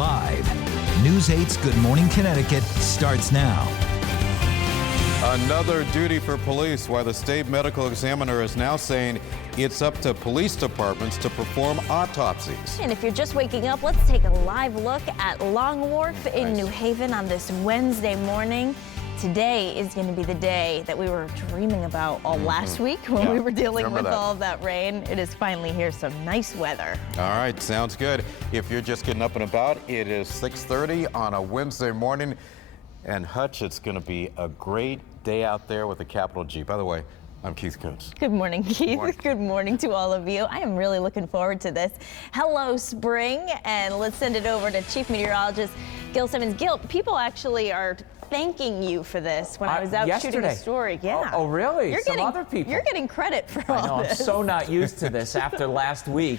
Live. News 8's Good Morning Connecticut starts now. Another duty for police, while the state medical examiner is now saying it's up to police departments to perform autopsies. And if you're just waking up, let's take a live look at Long Wharf in New Haven on this Wednesday morning. Today is going to be the day that we were dreaming about all last week when we were dealing with all of that rain. It is finally here, some nice weather. All right, sounds good. If you're just getting up and about, it is 6:30 on a Wednesday morning. And Hutch, it's going to be a great day out there with a capital G. By the way, I'm Keith Kuntz. Good morning, Keith. Good morning to all of you. I am really looking forward to this. Hello, spring. And let's send it over to Chief Meteorologist Gil Simmons. Gil, people actually are thanking you for this when I was out shooting the story. Yeah. Oh, really? Other people. You're getting credit for all this. I'm so not used to this after last week.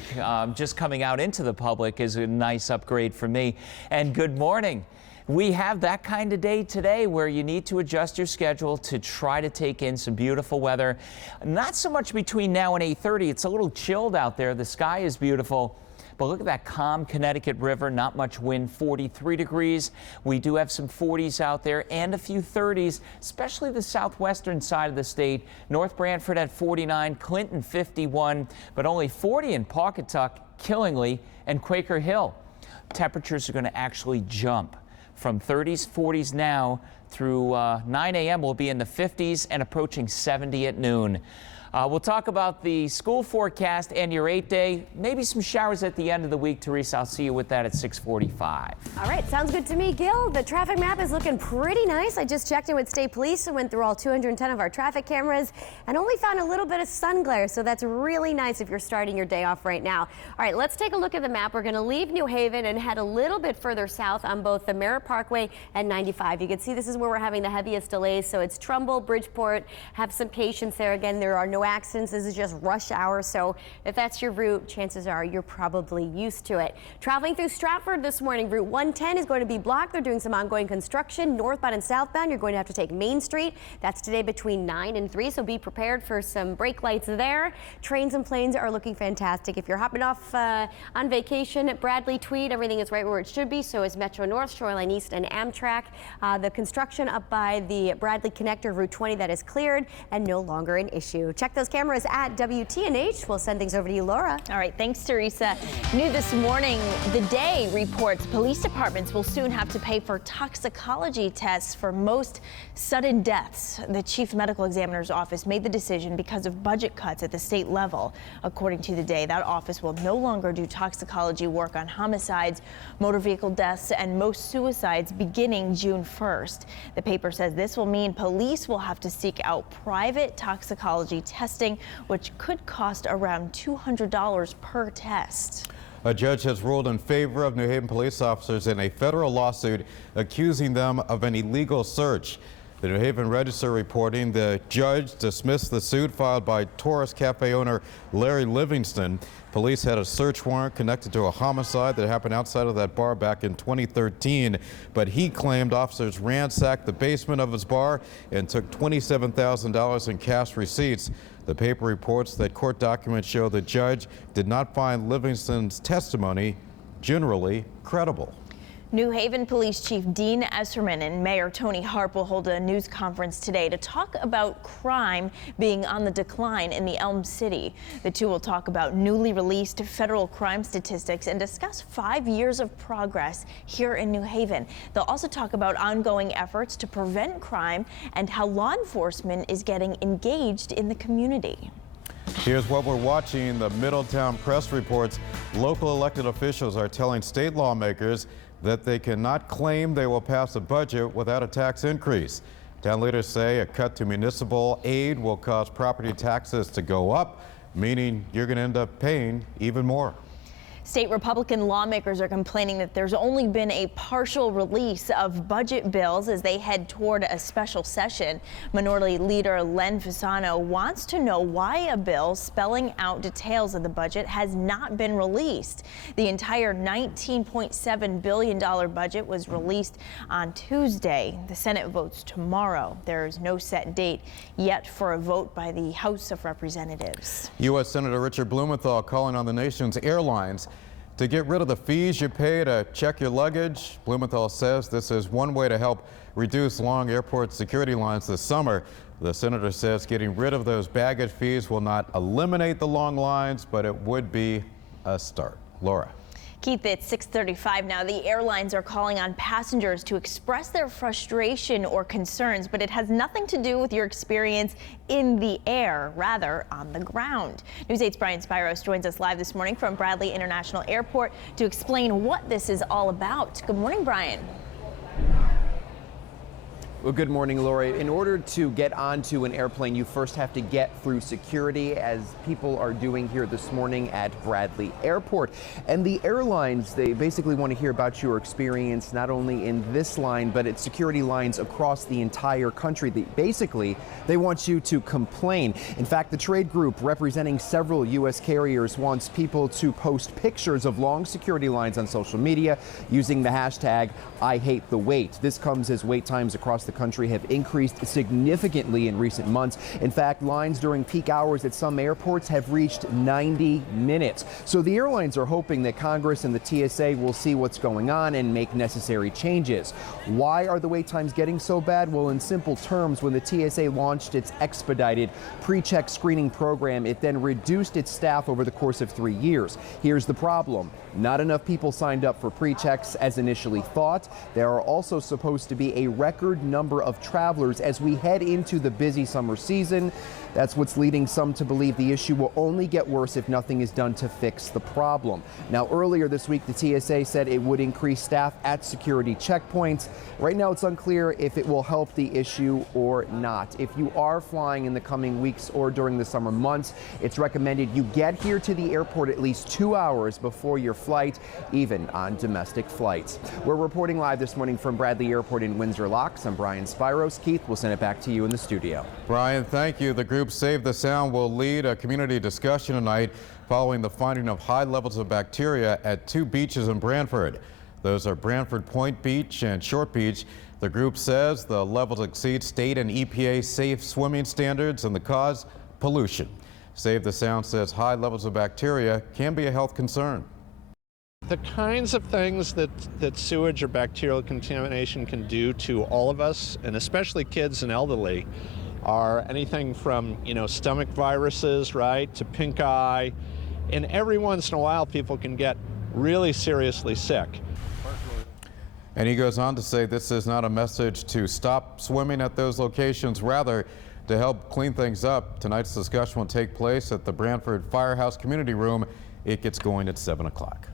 Just coming out into the public is a nice upgrade for me. And good morning. We have that kind of day today where you need to adjust your schedule to try to take in some beautiful weather. Not so much between now and 8:30. It's a little chilled out there. The sky is beautiful. But look at that calm Connecticut River, not much wind, 43 degrees. We do have some 40s out there and a few 30s, especially the southwestern side of the state. North Branford at 49, Clinton 51, but only 40 in Pawcatuck, Killingly, and Quaker Hill. Temperatures are going to actually jump from 30s, 40s now through 9 a.m. We'll be in the 50s and approaching 70 at noon. We'll talk about the school forecast and your 8-day, maybe some showers at the end of the week. Teresa, I'll see you with that at 6:45. All right, sounds good to me, Gil. The traffic map is looking pretty nice. I just checked in with state police and went through all 210 of our traffic cameras and only found a little bit of sun glare, so that's really nice if you're starting your day off right now. All right, let's take a look at the map. We're going to leave New Haven and head a little bit further south on both the Merritt Parkway and 95. You can see this is where we're having the heaviest delays, so it's Trumbull, Bridgeport. Have some patience there. Again, there are no accidents. This is just rush hour, so if that's your route, chances are you're probably used to it. Traveling through Stratford this morning, Route 110 is going to be blocked. They're doing some ongoing construction. Northbound and southbound, you're going to have to take Main Street. That's today between 9 and 3, so be prepared for some brake lights there. Trains and planes are looking fantastic. If you're hopping off on vacation at Bradley Tweed, everything is right where it should be. So is Metro North, Shoreline East, and Amtrak. The construction up by the Bradley Connector, Route 20, that is cleared and no longer an issue. Check those cameras at WTNH. We'll send things over to you, Laura. All right, thanks, Teresa. New this morning, The Day reports police departments will soon have to pay for toxicology tests for most sudden deaths. The chief medical examiner's office made the decision because of budget cuts at the state level. According to The Day, that office will no longer do toxicology work on homicides, motor vehicle deaths, and most suicides beginning June 1st. The paper says this will mean police will have to seek out private toxicology testing, which could cost around $200 per test. A judge has ruled in favor of New Haven police officers in a federal lawsuit accusing them of an illegal search. The New Haven Register reporting the judge dismissed the suit filed by Taurus Cafe owner Larry Livingston. Police had a search warrant connected to a homicide that happened outside of that bar back in 2013, but he claimed officers ransacked the basement of his bar and took $27,000 in cash receipts. The paper reports that court documents show the judge did not find Livingston's testimony generally credible. New Haven Police Chief Dean Esserman and Mayor Tony Harp will hold a news conference today to talk about crime being on the decline in the Elm City. The two will talk about newly released federal crime statistics and discuss 5 years of progress here in New Haven. They'll also talk about ongoing efforts to prevent crime and how law enforcement is getting engaged in the community. Here's what we're watching. The Middletown Press reports local elected officials are telling state lawmakers that they cannot claim they will pass a budget without a tax increase. Town leaders say a cut to municipal aid will cause property taxes to go up, meaning you're going to end up paying even more. State Republican lawmakers are complaining that there's only been a partial release of budget bills as they head toward a special session. Minority Leader Len Fasano wants to know why a bill spelling out details of the budget has not been released. The entire $19.7 billion budget was released on Tuesday. The Senate votes tomorrow. There is no set date yet for a vote by the House of Representatives. U.S. Senator Richard Blumenthal calling on the nation's airlines To get rid of the fees you pay to check your luggage, Blumenthal says this is one way to help reduce long airport security lines this summer. The senator says getting rid of those baggage fees will not eliminate the long lines, but it would be a start. Laura. Keith, it's 6:35 now. The airlines are calling on passengers to express their frustration or concerns, but it has nothing to do with your experience in the air, rather on the ground. News 8's Brian Spiros joins us live this morning from Bradley International Airport to explain what this is all about. Good morning, Brian. Well, good morning, Laura. In order to get onto an airplane, you first have to get through security, as people are doing here this morning at Bradley Airport. And the airlines, they basically want to hear about your experience, not only in this line, but at security lines across the entire country. They want you to complain. In fact, the trade group representing several U.S. carriers wants people to post pictures of long security lines on social media using the hashtag #IHateTheWait. This comes as wait times across the country have increased significantly in recent months. In fact, lines during peak hours at some airports have reached 90 minutes. So the airlines are hoping that Congress and the TSA will see what's going on and make necessary changes. Why are the wait times getting so bad? Well, in simple terms, when the TSA launched its expedited pre-check screening program, it then reduced its staff over the course of 3 years. Here's the problem. Not enough people signed up for pre-checks as initially thought. There are also supposed to be a record number of travelers as we head into the busy summer season. That's what's leading some to believe the issue will only get worse if nothing is done to fix the problem. Now, earlier this week, the TSA said it would increase staff at security checkpoints. Right now, it's unclear if it will help the issue or not. If you are flying in the coming weeks or during the summer months, it's recommended you get here to the airport at least 2 hours before your flight, even on domestic flights. We're reporting live this morning from Bradley Airport in Windsor Locks. I'm Brian Spiros. Keith, we'll send it back to you in the studio. Brian, thank you. The group Save the Sound will lead a community discussion tonight following the finding of high levels of bacteria at 2 beaches in Branford. Those are Branford Point Beach and Short Beach. The group says the levels exceed state and EPA safe swimming standards and the cause, pollution. Save the Sound says high levels of bacteria can be a health concern. The kinds of things that sewage or bacterial contamination can do to all of us, and especially kids and elderly, are anything from, stomach viruses, right, to pink eye. And every once in a while, people can get really seriously sick. And he goes on to say this is not a message to stop swimming at those locations, rather to help clean things up. Tonight's discussion will take place at the Branford Firehouse Community Room. It gets going at 7 o'clock.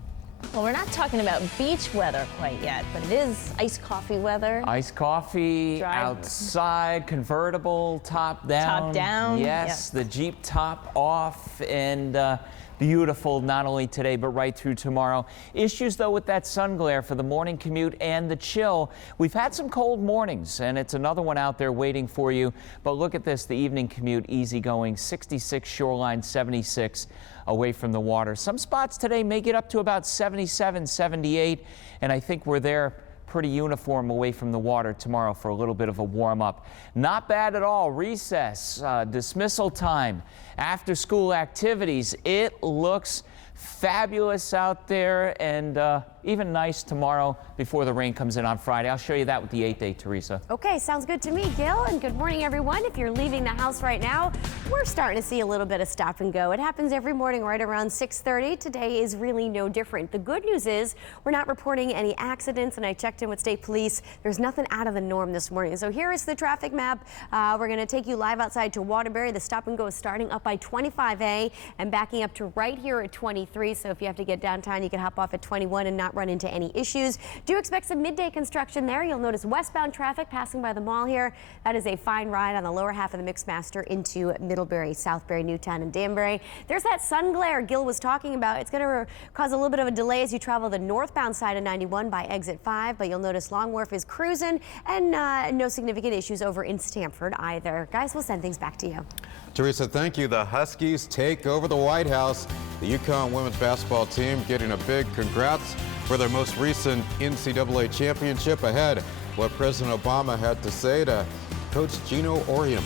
Well, we're not talking about beach weather quite yet, but it is iced coffee weather. Iced coffee, outside, convertible, top down. Top down. Yes, Yep. the Jeep top off, and beautiful not only today but right through tomorrow. Issues though with that sun glare for the morning commute and the chill. We've had some cold mornings, and it's another one out there waiting for you. But look at this, the evening commute easy going, 66 shoreline, 76 away from the water. Some spots today may get up to about 77, 78, and I think we're there pretty uniform away from the water tomorrow for a little bit of a warm up. Not bad at all. Recess, dismissal time, after school activities. It looks fabulous out there, and even nice tomorrow before the rain comes in on Friday. I'll show you that with the 8th day, Teresa. Okay, sounds good to me, Gil, and good morning, everyone. If you're leaving the house right now, we're starting to see a little bit of stop and go. It happens every morning right around 6:30. Today is really no different. The good news is we're not reporting any accidents, and I checked in with state police. There's nothing out of the norm this morning. So here is the traffic map. We're going to take you live outside to Waterbury. The stop and go is starting up by 25A and backing up to right here at 23. So if you have to get downtown, you can hop off at 21 and not run into any issues. Do expect some midday construction there. You'll notice westbound traffic passing by the mall here. That is a fine ride on the lower half of the Mixmaster into Middlebury, Southbury, Newtown, and Danbury. There's that sun glare Gil was talking about. It's going to cause a little bit of a delay as you travel the northbound side of 91 by exit 5, but you'll notice Long Wharf is cruising, and no significant issues over in Stamford either. Guys, we'll send things back to you. Teresa, thank you. The Huskies take over the White House. The UConn women's basketball team getting a big congrats for their most recent NCAA championship. Ahead, what President Obama had to say to Coach Gino Auriemma.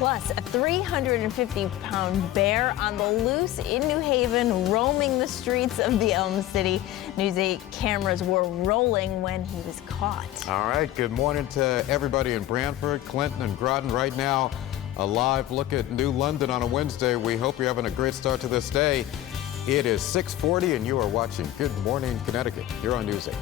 Plus, a 350-pound bear on the loose in New Haven, roaming the streets of the Elm City. News 8 cameras were rolling when he was caught. All right, good morning to everybody in Brantford, Clinton, and Groton. Right now, a live look at New London on a Wednesday. We hope you're having a great start to this day. It is 6:40 and you are watching Good Morning Connecticut here on News 8.